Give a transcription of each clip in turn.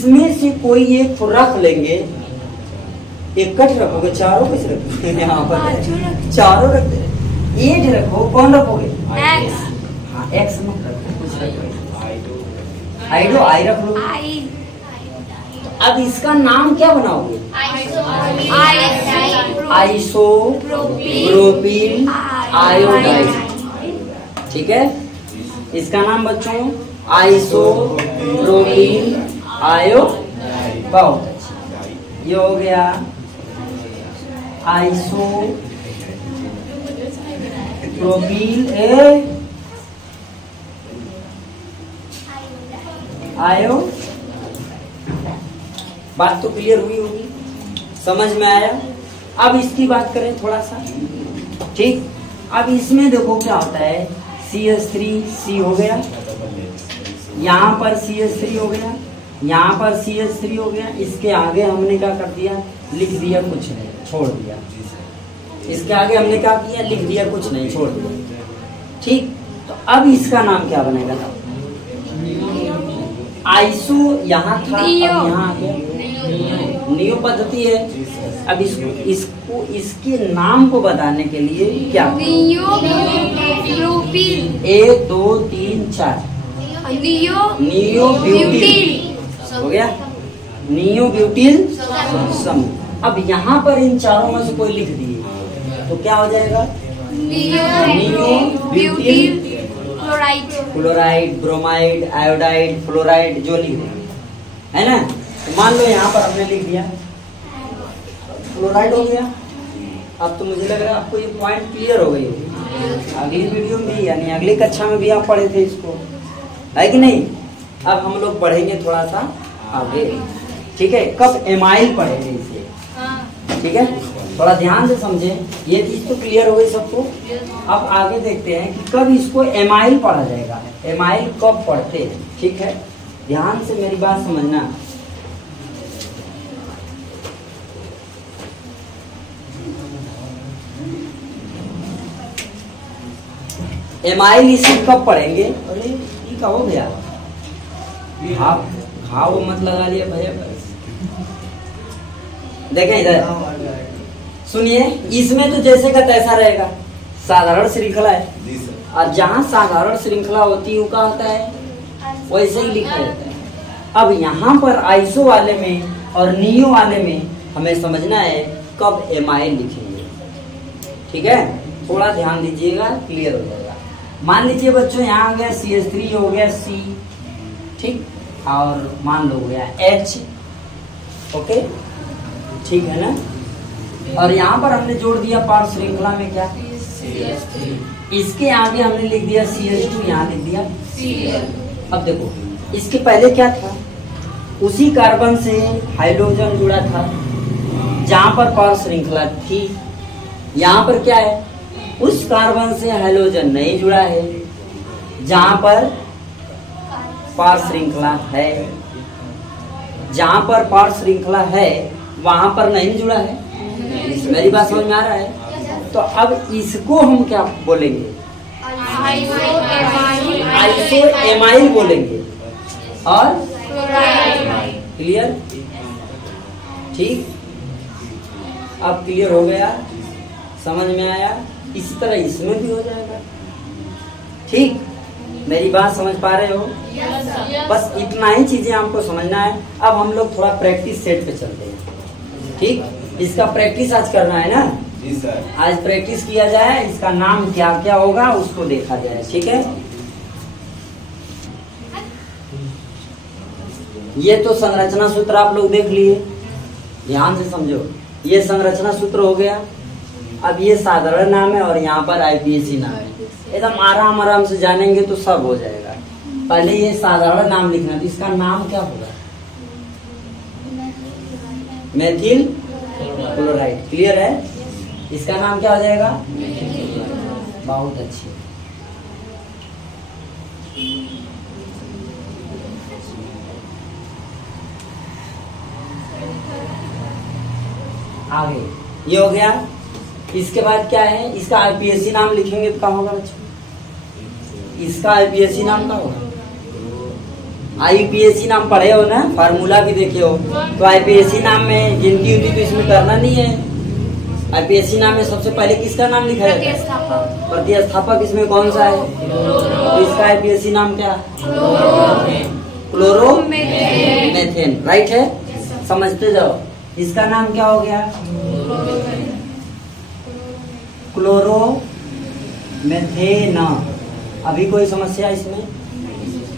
इसमें से कोई एक को रख लेंगे, इकट्ठ रखोगे, चारों कैसे रखोगे? यहाँ पर चारों रख दे, एज रखो, कौन रखोगे? एक्स। हाँ एक्स मत रखो, कुछ रखो, आई रख लो। तो अब इसका नाम क्या बनाओगे? Iso propyl iodide. ठीक है, इसका नाम बच्चों आइसो प्रोपिल आयो। बहुत अच्छा, ये हो गया आइसो प्रोपिल आयो। बात तो क्लियर हुई होगी, समझ में आया? अब इसकी बात करें थोड़ा सा, ठीक। अब इसमें देखो क्या होता है, CH3 हो गया, यहाँ पर CH3 हो गया, यहाँ पर CH3 हो गया। इसके आगे हमने क्या कर दिया, लिख दिया कुछ नहीं, छोड़ दिया। इसके आगे हमने क्या किया, लिख दिया कुछ नहीं, छोड़ दिया। ठीक, तो अब इसका नाम क्या बनेगा? आइसो यहाँ था, अब यहाँ आ गया नियो पद्धति है। अब इसको इसके नाम को बताने के लिए क्या, नियो 1 2 3 4 नियो ब्यूटिल हो गया, नियो ब्यूटिल सम। अब यहाँ पर इन चारों में से कोई लिख दिए तो क्या हो जाएगा, neo butyl chloride, bromide, iodide, fluoride, जो लिख देंगे, है ना। तो मान लो यहाँ पर हमने लिख दिया फ्लोराइड हो गया। अब तो मुझे लग रहा है आपको ये पॉइंट क्लियर हो गई होगी। अगली वीडियो में भी, यानी अगली कक्षा में भी आप पढ़े थे इसको, है कि नहीं? अब हम लोग पढ़ेंगे थोड़ा सा आगे, ठीक है। कब एमाइल पढ़ेंगे इसे, ठीक है। थोड़ा ध्यान से समझें, ये चीज तो क्लियर हो गई सबको। अब आगे देखते हैं कि कब इसको एमाइल पढ़ा जाएगा, एमाइल कब पढ़ते हैं, ठीक है। ध्यान से मेरी बात समझना। एमाइल इसे कब पढ़ेंगे? अरे ये क्या हो गया, घाव मत लगा लिया भैया। देखें इधर, सुनिए, इसमें तो जैसे का तैसा रहेगा, साधारण श्रृंखला है। और जहाँ साधारण श्रृंखला होती है वो क्या होता है, वैसे ही लिखा जाता है। अब यहाँ पर आइसो वाले में और नियो वाले में हमें समझना है कब एमाइल लिखेंगे, ठीक है। थोड़ा ध्यान दीजिएगा, क्लियर हो जाएगा। मान लीजिए बच्चों, यहाँ आ गया CH3 हो गया C, ठीक, और मान लो हो गया H, ओके, ठीक है ना। और यहाँ पर हमने जोड़ दिया पार श्रृंखला में क्या, CH3। इसके आगे हमने लिख दिया CH2, यहाँ लिख दिया Cl। अब देखो, इसके पहले क्या था, उसी कार्बन से हाइड्रोजन जुड़ा था जहाँ पर पार श्रृंखला थी। यहाँ पर क्या है, उस कार्बन से हाइड्रोजन नहीं जुड़ा है जहाँ पर पार श्रृंखला है। जहाँ पर पार श्रृंखला है वहां पर नहीं जुड़ा है। मेरी बात समझ में आ रहा है? तो अब इसको हम क्या बोलेंगे, आइसो एमाइल बोलेंगे। और क्लियर, ठीक। अब क्लियर हो गया, समझ में आया? इसी तरह इसमें भी हो जाएगा, ठीक। मेरी बात समझ पा रहे हो? बस इतना ही चीजें हमको समझना है। अब हम लोग थोड़ा प्रैक्टिस सेट पे चलते हैं, ठीक। इसका प्रैक्टिस आज करना है ना? जी सर। आज प्रैक्टिस किया जाए, इसका नाम क्या क्या होगा उसको देखा जाए, ठीक है। ये तो संरचना सूत्र आप लोग देख लिए, ध्यान से समझो। ये संरचना सूत्र हो गया। अब ये साधारण नाम है और यहाँ पर IPAC नाम है। एकदम आराम आराम से जानेंगे तो सब हो जाएगा। पहले ये साधारण नाम लिखना, तो इसका नाम क्या होगा, मेथिल क्लोराइड। क्लियर है? इसका नाम क्या हो जाएगा, बहुत अच्छे। आगे ये हो गया। इसके बाद क्या है, इसका IPAC नाम लिखेंगे तो क्या होगा बच्चों, इसका IPAC नाम क्या होगा, आईपीएससी नाम पढ़े हो ना, फार्मूला भी देखे हो। तो आईपीएससी नाम में गिनती उनती तो इसमें करना नहीं है। आईपीएससी नाम में सबसे पहले किसका नाम लिखा जाता है? प्रतिस्थापक इसमें कौन सा है? तो इसका आईपीएससी नाम क्या? क्लोरोमेथेन, राइट है। समझते जाओ। इसका नाम क्या हो गया? क्लोरोमेथेन। अभी कोई समस्या इसमें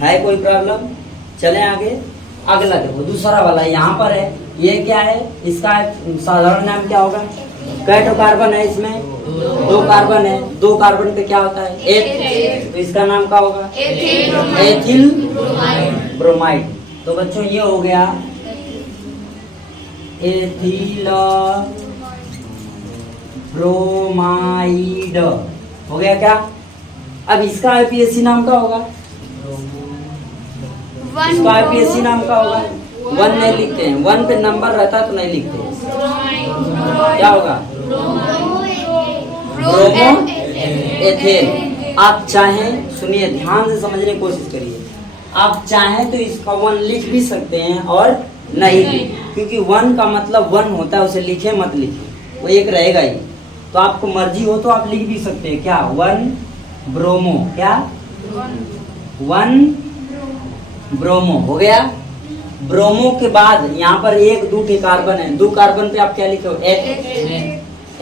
है? कोई प्रॉब्लम? चले आगे। अगला देखो, दूसरा वाला यहाँ पर है। ये क्या है? इसका साधारण नाम क्या होगा? कैटो कार्बन है, इसमें 2 कार्बन है। 2 कार्बन पे क्या होता है? एथ। तो इसका नाम क्या होगा? Ethyl bromide. तो बच्चों ये हो गया एथिल ब्रोमाइड। हो गया क्या? अब इसका आईपीएससी नाम क्या होगा? इसका आईपीएससी नाम क्या होगा? 1 नहीं लिखते हैं, 1 पे नंबर रहता तो नहीं लिखते। क्या होगा? Bromo ethane. आप चाहें, सुनिए ध्यान से समझने की कोशिश करिए। आप चाहें तो इसका 1 लिख भी सकते हैं और नहीं भी, क्योंकि 1 का मतलब 1 होता है, उसे लिखे मत लिखे, वो एक रहेगा ही। तो आपको मर्जी हो तो आप लिख भी सकते हैं। क्या? 1 ब्रोमो। क्या? 1 ब्रोमो हो गया। ब्रोमो के बाद यहाँ पर 1 2 कार्बन है। 2 कार्बन पे आप क्या लिखे हो?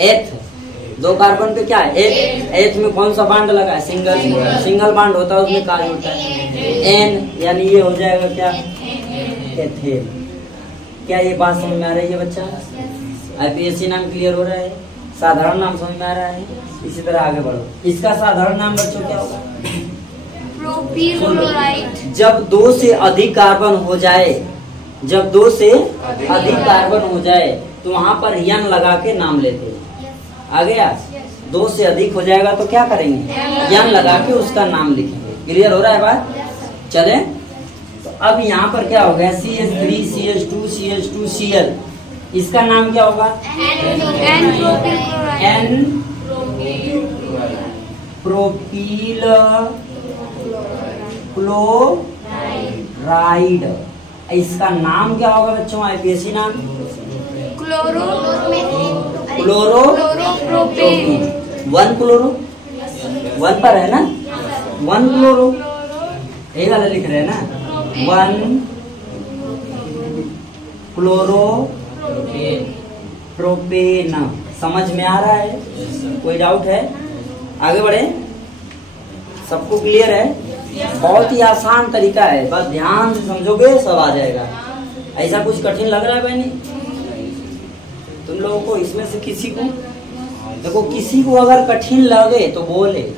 एथ। 2 कार्बन पे क्या है? एथ। एथ में कौन सा बांड लगा है? सिंगल बांड होता है, उसमें कार्य होता है एन, यानी ये हो जाएगा क्या? एथेन। क्या ये बात समझ में आ रही है बच्चा? आईपीएससी नाम क्लियर हो रहा है? साधारण नाम समझ में आ रहा है? इसी तरह आगे बढ़ो। इसका साधारण नाम बच्चों क्या होगा? Propyl chloride. जब 2 से अधिक कार्बन हो जाए, जब 2 से अधिक कार्बन हो जाए तो वहाँ पर यन लगा के नाम लेते हैं। आ गया? 2 से अधिक हो जाएगा तो क्या करेंगे? यन लगा के उसका नाम लिखेंगे। क्लियर हो रहा है बात? चले। तो अब यहाँ पर क्या हो गया? CH3 CH2 CH2 Cl। इसका नाम क्या होगा? N propyl chloride. इसका नाम क्या होगा बच्चों? आईपीएससी नाम क्लोरोप्रोपेन। 1 क्लोरो, 1 पर है ना? 1 क्लोरो, एक वाला लिख रहे हैं ना? 1 क्लोरोप्रोपेन। समझ में आ रहा है? कोई डाउट है? आगे बढ़े। सबको क्लियर है? बहुत ही आसान तरीका है, बस ध्यान से समझोगे सब आ जाएगा। ऐसा कुछ कठिन लग रहा है बहनी तुम लोगों को? इसमें से किसी को देखो, किसी को अगर कठिन लगे तो बोले,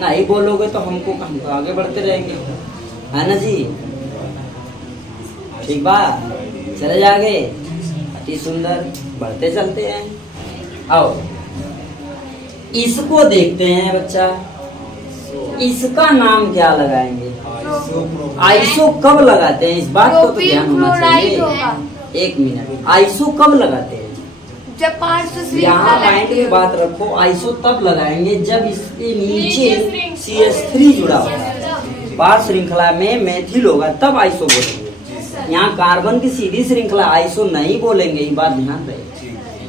नहीं बोलोगे तो हमको आगे बढ़ते रहेंगे, है ना जी? ठीक बात। चले जागे। अति सुंदर, बढ़ते चलते हैं। आओ इसको देखते हैं बच्चा। इसका नाम क्या लगाएंगे? आइसो कब लगाते हैं? इस बात को तो ध्यान होना चाहिए। 1 मिनट। आइसो कब लगाते हैं? जब पार्श्व यहाँ पॉइंट में बात रखो। आइसो तब लगाएंगे जब इसके नीचे CH3 जुड़ा होगा, पार्श्व श्रृंखला में मेथिल होगा, तब आइसो बोलेंगे। यहाँ कार्बन की सीधी श्रृंखला, आइसो नहीं बोलेंगे, ये बात ध्यान रहे।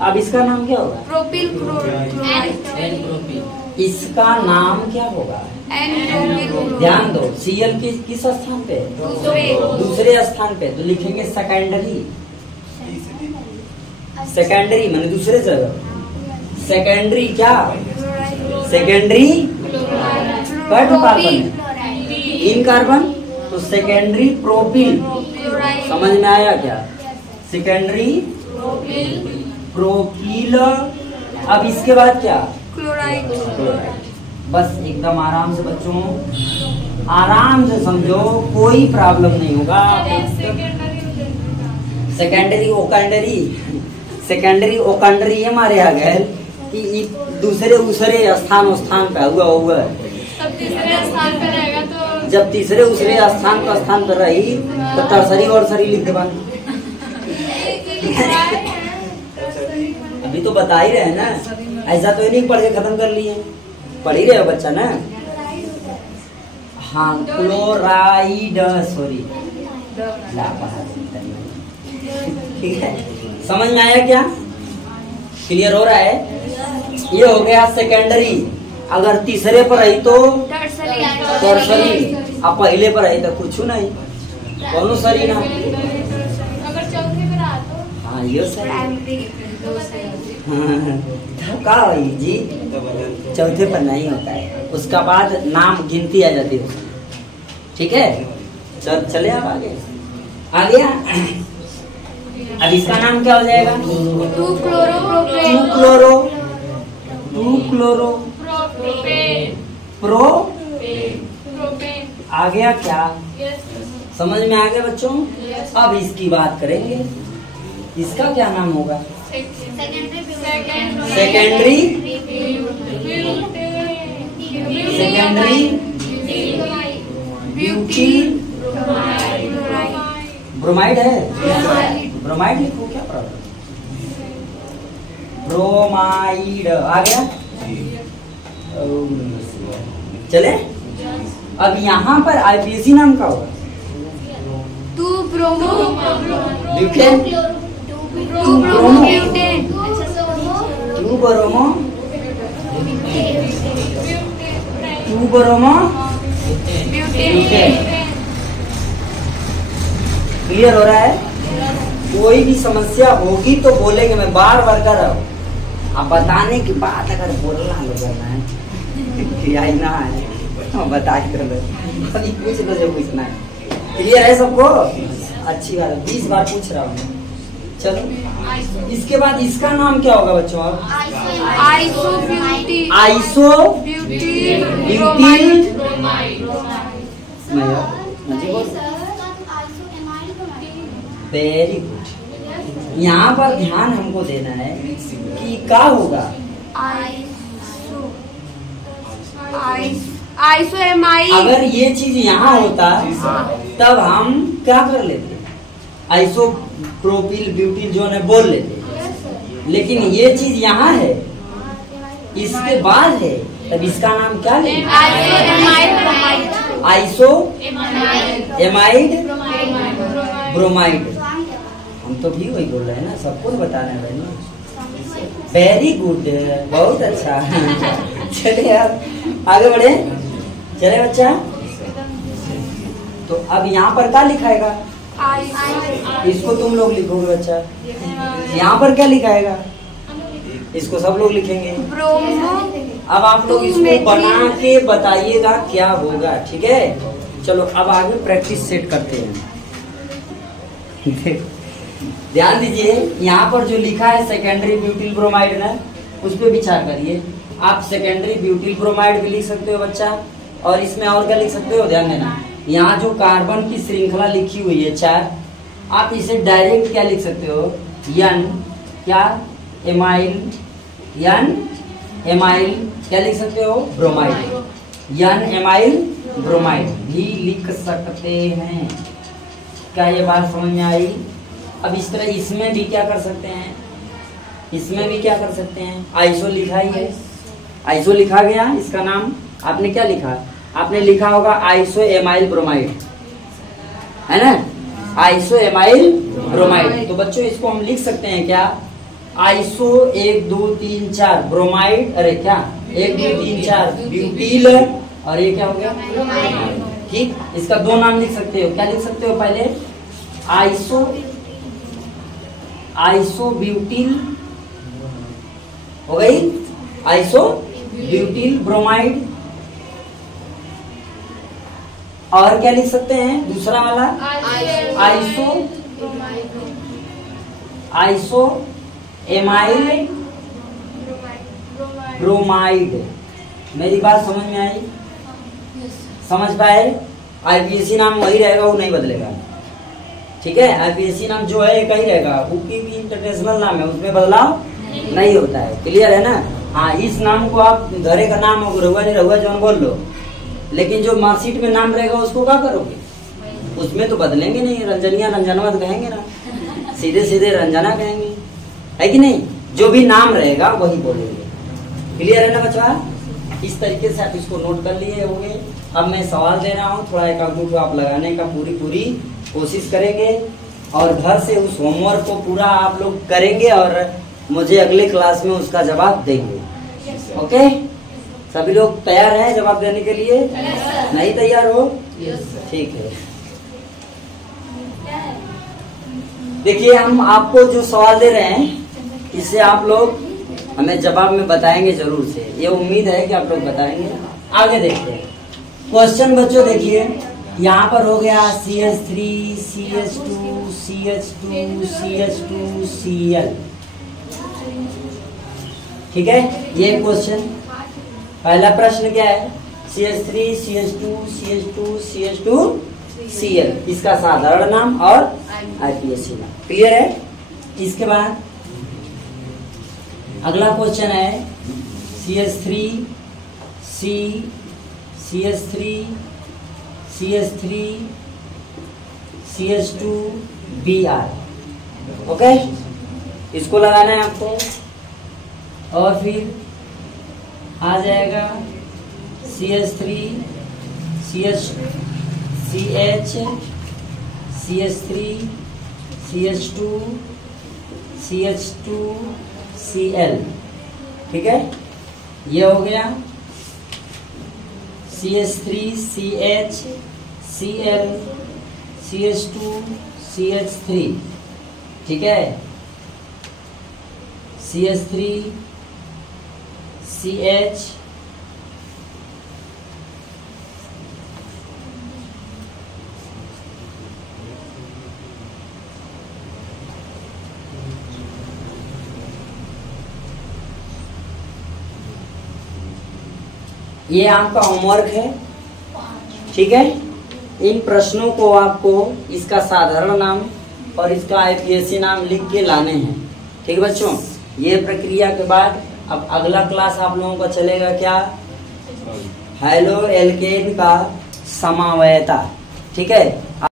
अब इसका नाम क्या होगा? Propyl chloride. इसका नाम क्या होगा? ध्यान दो। Cl किस स्थान पे? दूसरे स्थान पे, तो लिखेंगे सेकेंडरी। सेकेंडरी माने दूसरे जगह। सेकेंडरी क्या? सेकेंडरी कैटो कार्बन, इन कार्बन, तो सेकेंडरी प्रोपील। समझ में आया क्या? Secondary propyl. अब इसके बाद क्या? क्लोराइड। बस एकदम आराम से बच्चों, आराम से समझो, कोई प्रॉब्लम नहीं होगा। सेकेंडरी ओकेंडरी, सेकेंडरी ओकेंडरी ये मारे आ गए कि दूसरे स्थान पे हुआ है। जब तीसरे दूसरे स्थान पर रही तो टर्सरी और सरी लिख दे। अभी तो बता ही रहे ना, ऐसा तो नहीं पढ़ के खत्म कर लिए, पढ़ ही रहे हो बच्चा ना। हाँ क्लोराइड, सॉरी ठीक है, समझ में आया क्या? क्लियर हो रहा है? ये हो गया सेकेंडरी। अगर तीसरे पर आई तो टर्सरी, अब पहले पर आई तो कुछ नहीं, कौन सरी ना। अगर चौथे में रहा तो हाँ ये सही का हुई जी, चौथे पर नहीं होता है, उसका बाद नाम गिनती आ जाती है। ठीक है, चले आप आगे। आ गया। अब इसका नाम क्या हो जाएगा? 2-क्लोरो प्रो। आ गया क्या? समझ में आ गया बच्चों? अब इसकी बात करेंगे, इसका क्या नाम होगा? सेकेंडरी ब्यूटील ब्रोमाइड है। ब्रोमाइड लिखो, क्या प्रॉब्लम? ब्रोमाइड आ गया। चले, अब यहाँ पर आईपीएसी नाम का होगा? 2-ब्रोमो ब्यूटेन, 2-ब्रोमो ब्यूटेन 2-ब्रोमो, 2-ब्रोमो ब्यूटेन। क्लियर हो रहा है? कोई भी समस्या होगी तो बोलेंगे, मैं बार बार कर रहा हूँ। अब बताने की बात अगर बोलना करना है क्या ही ना है, बता कर अभी पूछ लो जो पूछना है। क्लियर है सबको? अच्छी बात है, 20 बार पूछ रहा हूँ। चलो, इसके बाद इसका नाम क्या होगा बच्चों? आप आइसो ब्यूटील वेरी गुड। यहाँ पर ध्यान हमको देना है कि क्या होगा? आइसोएमाइड। अगर ये चीज यहाँ होता तब हम क्या कर लेते? आइसो प्रोपिल ब्यूटील जो है बोल लेते, लेकिन ये चीज यहाँ है, इसके बाद है, तब इसका नाम क्या लेंगे? Iso amide bromide. हम तो भी वही बोल रहे हैं ना, सबको बता रहे हैं भाई। वेरी गुड, बहुत अच्छा। चलिए यार आगे बढ़े। चले बच्चा, तो अब यहाँ पर क्या लिखाएगा? इसको तुम लोग लिखोगे बच्चा। यहाँ पर क्या लिखाएगा? इसको सब लोग लिखेंगे। अब आप लोग इसको बना के बताइएगा क्या होगा। ठीक है, चलो अब आगे प्रैक्टिस सेट करते हैं। ध्यान दीजिए, यहाँ पर जो लिखा है सेकेंडरी ब्यूटील ब्रोमाइड ना, उस पर विचार करिए। आप सेकेंडरी ब्यूटील ब्रोमाइड भी लिख सकते हो बच्चा, और इसमें और क्या लिख सकते हो? ध्यान देना, यहाँ जो कार्बन की श्रृंखला लिखी हुई है 4, आप इसे डायरेक्ट क्या लिख सकते हो? एन क्या एमाइल, एन एमाइल क्या लिख सकते हो? ब्रोमाइड। एन एमाइल ब्रोमाइड भी लिख सकते हैं। क्या ये बात समझ में आई? अब इस तरह इसमें भी क्या कर सकते हैं? इसमें भी क्या कर सकते हैं? आइसो लिखा ही है, आइसो लिखा गया। इसका नाम आपने क्या लिखा? आपने लिखा होगा आइसो एमाइल ब्रोमाइड, है ना? Iso amyl bromide. तो बच्चों इसको हम लिख सकते हैं क्या? आइसो 1 2 3 4 ब्रोमाइड, अरे क्या 1 2 3 4 ब्यूटील, और ये क्या हो गया? ठीक, इसका 2 नाम लिख सकते हो। क्या लिख सकते हो? पहले आइसो ब्यूटील हो गई, आइसो ब्यूटील ब्रोमाइड। और क्या लिख सकते हैं? दूसरा वाला आइसो एमाइल ब्रोमाइड। मेरी बात समझ में आई? समझ पाए? आईपीएसी नाम वही रहेगा, वो नहीं बदलेगा। ठीक है, आईपीएसी नाम जो है एक ही रहेगा, वो भी इंटरनेशनल नाम है, उसमें बदलाव नहीं होता है। क्लियर है ना? हाँ, इस नाम को आप घरे का नाम हो रहुआ नहीं रहुआ जौन बोल लो, लेकिन जो मार्कशीट में नाम रहेगा उसको क्या करोगे? उसमें तो बदलेंगे नहीं, रंजनिया रंजनवा तो कहेंगे ना, सीधे सीधे रंजना कहेंगे, है कि नहीं? जो भी नाम रहेगा वही बोलेंगे। क्लियर है ना बच्चा? इस तरीके से आप इसको नोट कर लिए होंगे। अब मैं सवाल दे रहा हूँ, थोड़ा एक आध आप लगाने का पूरी कोशिश करेंगे और घर से उस होमवर्क को पूरा आप लोग करेंगे और मुझे अगले क्लास में उसका जवाब देंगे। ओके, सभी लोग तैयार हैं जवाब देने के लिए? नहीं तैयार हो? ठीक है। देखिए, हम आपको जो सवाल दे रहे हैं इससे आप लोग हमें जवाब में बताएंगे जरूर से, ये उम्मीद है कि आप लोग बताएंगे। आगे देखते हैं क्वेश्चन बच्चों। देखिए यहाँ पर हो गया CH3 CH2 CH2 CH2 Cl, ठीक है। ये क्वेश्चन पहला प्रश्न क्या है? CH3 CH2 CH2 CH2 Cl, इसका साधारण नाम और IPSC नाम। क्लियर है? इसके बाद अगला क्वेश्चन है CH3 C CH3 CH3 CH2 Br, okay, इसको लगाना है आपको। और फिर आ जाएगा CH3 CH CH3 CH2 CH2 Cl, ठीक है। ये हो गया CH3 CH Cl CH2 CH3, ठीक है। CH3 CH ये आपका होमवर्क है, ठीक है। इन प्रश्नों को आपको इसका साधारण नाम और इसका IPSC नाम लिख के लाने हैं, ठीक है बच्चों। ये प्रक्रिया के बाद अब अगला क्लास आप लोगों का चलेगा क्या? हैलो एल्केन का समवायता, ठीक है।